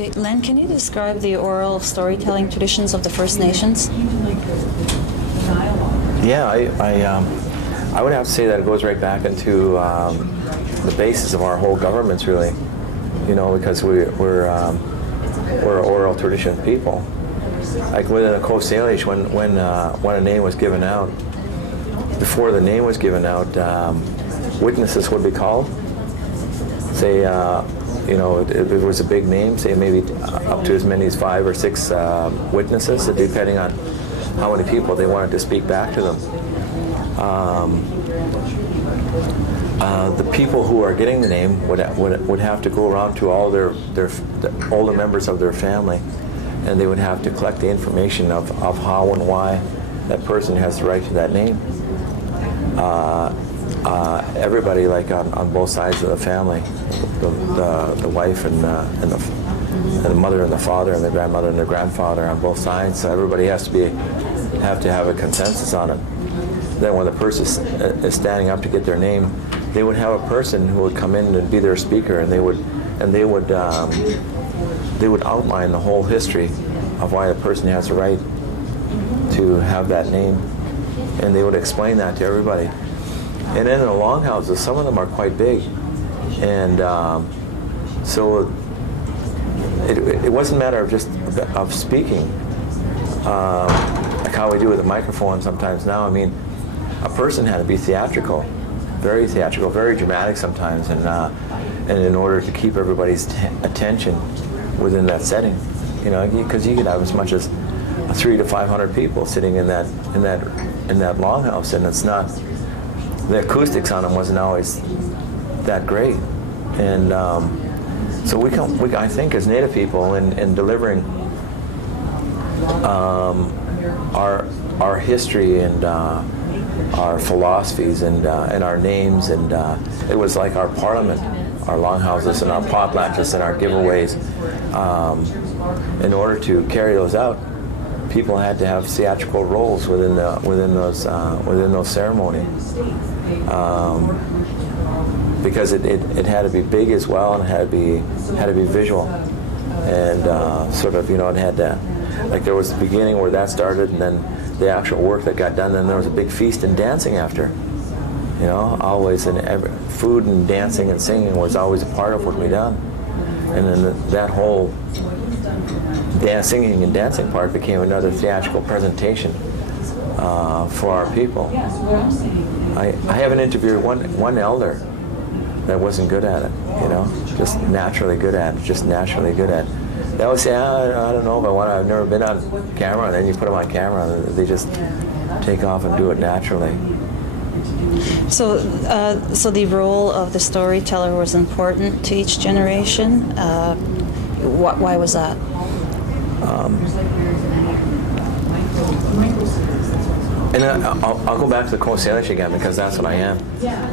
Okay, Len, can you describe the oral storytelling traditions of the First Nations? Yeah, I would have to say that it goes right back into the basis of our whole governments, really. You know, because we're an oral tradition people. Like within a Coast Salish, when a name was given out, before the name was given out, witnesses would be called. Say, you know, if it was a big name, say maybe up to as many as 5 or 6 witnesses, depending on how many people they wanted to speak back to them. The people who are getting the name would have to go around to all the older members of their family, and they would have to collect the information of how and why that person has the right to that name. Everybody, like on both sides of the family, the wife and the mother and the father and the grandmother and the grandfather on both sides. So everybody have to have a consensus on it. Then when the person is standing up to get their name, they would have a person who would come in and be their speaker, and they would outline the whole history of why the person has the right to have that name, and they would explain that to everybody. And then in the longhouses, some of them are quite big, and so it wasn't a matter of just of speaking, like how we do with a microphone sometimes now. I mean, a person had to be theatrical, very dramatic sometimes, and in order to keep everybody's attention within that setting, you know, because you could have as much as 300 to 500 people sitting in that longhouse, and it's not. The acoustics on them wasn't always that great, and so we I think as Native people in delivering our history and our philosophies and our names, and it was like our parliament, our longhouses and our potlatches and our giveaways. In order to carry those out, people had to have theatrical roles within those ceremonies, because it had to be big as well, and it had to be visual, and sort of, you know, it had to, like, there was the beginning where that started, and then the actual work that got done, and there was a big feast and dancing after. You know, always, and food and dancing and singing was always a part of what we done, and then that whole singing and dancing part became another theatrical presentation for our people. I haven't interviewed one elder that wasn't good at it, you know, just naturally good at it. They always say, I don't know if I want to, I've never been on camera, and then you put them on camera and they just take off and do it naturally. So the role of the storyteller was important to each generation. Why was that? And I'll go back to the Coast Salish again, because that's what I am.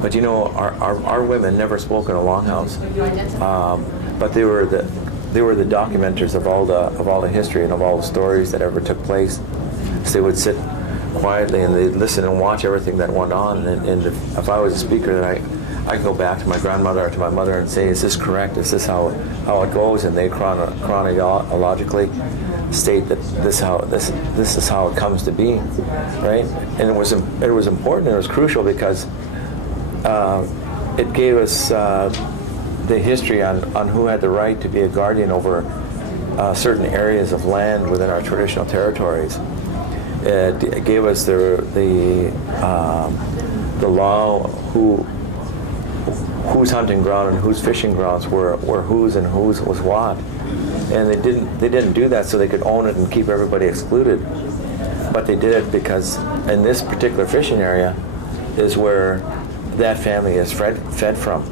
But you know, our women never spoke in a longhouse, but they were the documenters of all the history and of all the stories that ever took place. So they would sit quietly and they'd listen and watch everything that went on. And if I was a speaker, then I could go back to my grandmother or to my mother and say, "Is this correct? Is this how it goes?" And they chronologically state that this is how it comes to be, right? And it was important and it was crucial, because it gave us the history on who had the right to be a guardian over certain areas of land within our traditional territories. It gave us the law, whose hunting ground and whose fishing grounds were whose and whose was what. And they didn't do that so they could own it and keep everybody excluded. But they did it because in this particular fishing area is where that family is fed from.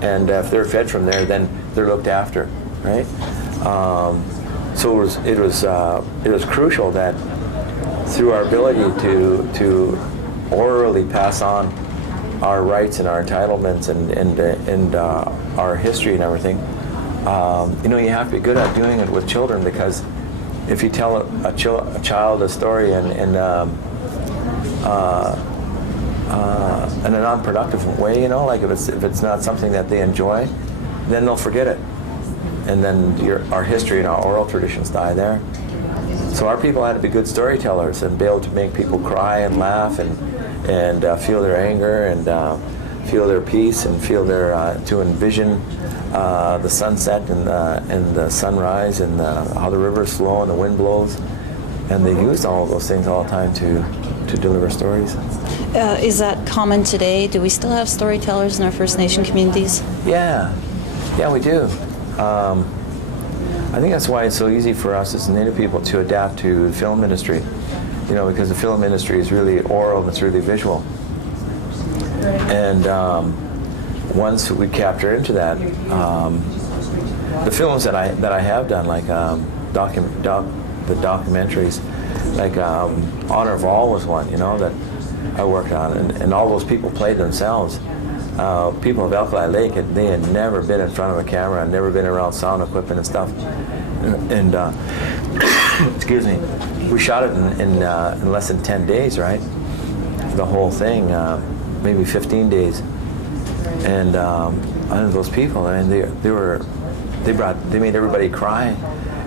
And if they're fed from there, then they're looked after, right? So it was crucial that through our ability to orally pass on our rights and our entitlements and our history and everything, you know, you have to be good at doing it with children, because if you tell a child a story in a non-productive way, you know, like if it's not something that they enjoy, then they'll forget it. and then our history and our oral traditions die there. So our people had to be good storytellers and be able to make people cry and laugh and feel their anger and feel their peace and feel their to envision the sunset and the sunrise and how the rivers flow and the wind blows. And they used all of those things all the time to deliver stories. Is that common today? Do we still have storytellers in our First Nation communities? Yeah, we do. I think that's why it's so easy for us as Native people to adapt to the film industry, because the film industry is really oral and it's really visual. And once we capture into that, the films that I have done, like the documentaries, like Honor of All was one, that I worked on, and all those people played themselves. People of Alkali Lake, they had never been in front of a camera, and never been around sound equipment and stuff. And excuse me, we shot it in less than 10 days, right? The whole thing, maybe 15 days. And those people, and they made everybody cry,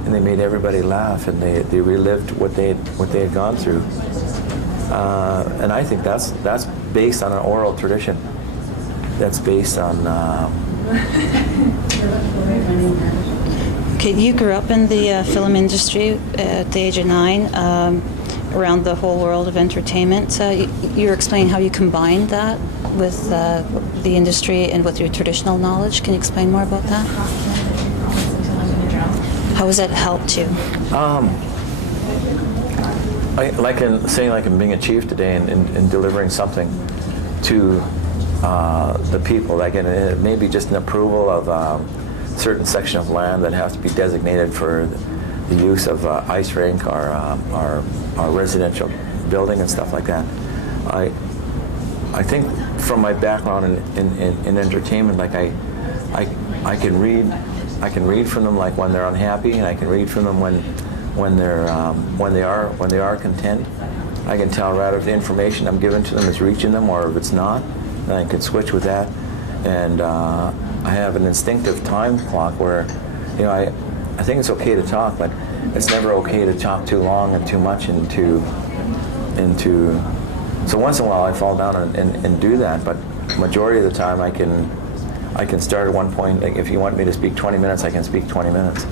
and they made everybody laugh, and they relived what they had gone through. And I think that's based on an oral tradition. That's based on. Okay, you grew up in the film industry at the age of 9, around the whole world of entertainment. You were explaining how you combined that with the industry and with your traditional knowledge. Can you explain more about that? How has that helped you? Like in being a chief today and delivering something to the people, like it may be just an approval of a certain section of land that has to be designated for the use of ice rink or our residential building and stuff like that. I think from my background in entertainment, like I can read from them, like when they're unhappy, and I can read from them when they are content. I can tell right if the information I'm giving to them is reaching them or if it's not. Then I can switch with that. And I have an instinctive time clock where, I think it's okay to talk, but it's never okay to talk too long and too much into. So once in a while I fall down and do that, but majority of the time I can start at one point. Like if you want me to speak 20 minutes, I can speak 20 minutes,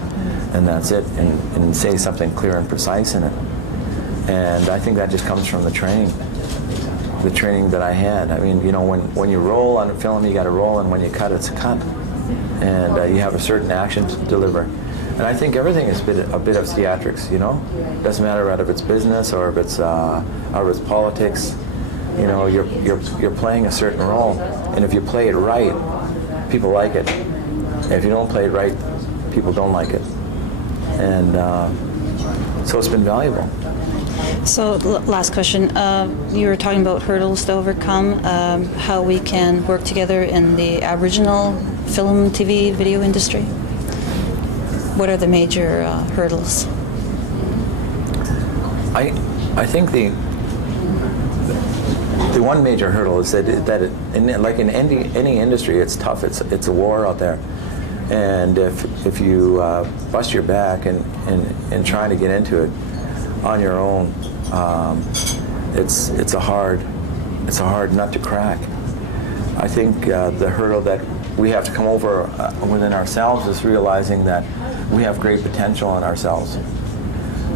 and that's it, and say something clear and precise in it. And I think that just comes from the training that I had. I mean, when you roll on a film, you got to roll, and when you cut, it's a cut, and you have a certain action to deliver. And I think everything is a bit of theatrics. Doesn't matter if it's business or if it's politics. You're playing a certain role, and if you play it right, people like it. And if you don't play it right, people don't like it. And so it's been valuable. So last question, you were talking about hurdles to overcome, how we can work together in the Aboriginal film, TV, video industry. What are the major hurdles? I think the one major hurdle is that in any industry, it's tough. It's a war out there, and if you bust your back and trying to get into it on your own, it's a hard nut to crack. I think the hurdle that we have to come over within ourselves is realizing that we have great potential in ourselves.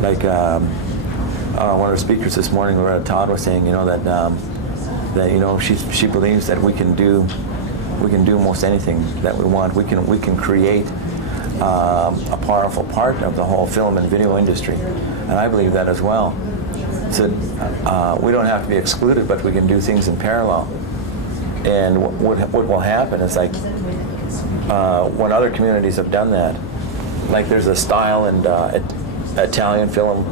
Like one of the speakers this morning, Loretta Todd, was saying, that she believes that we can do most anything that we want. We can create a powerful part of the whole film and video industry, and I believe that as well. So we don't have to be excluded, but we can do things in parallel. And what will happen is like when other communities have done that, like there's a style in Italian film.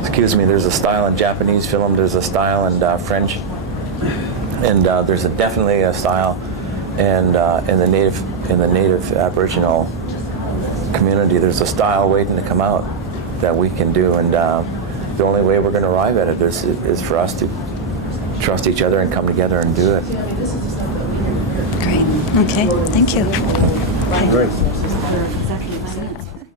Excuse me. There's a style in Japanese film. There's a style in French, and there's definitely a style in the native Aboriginal community. There's a style waiting to come out that we can do, and the only way we're going to arrive at it is for us to trust each other and come together and do it. Great. Okay. Thank you. Right. Consent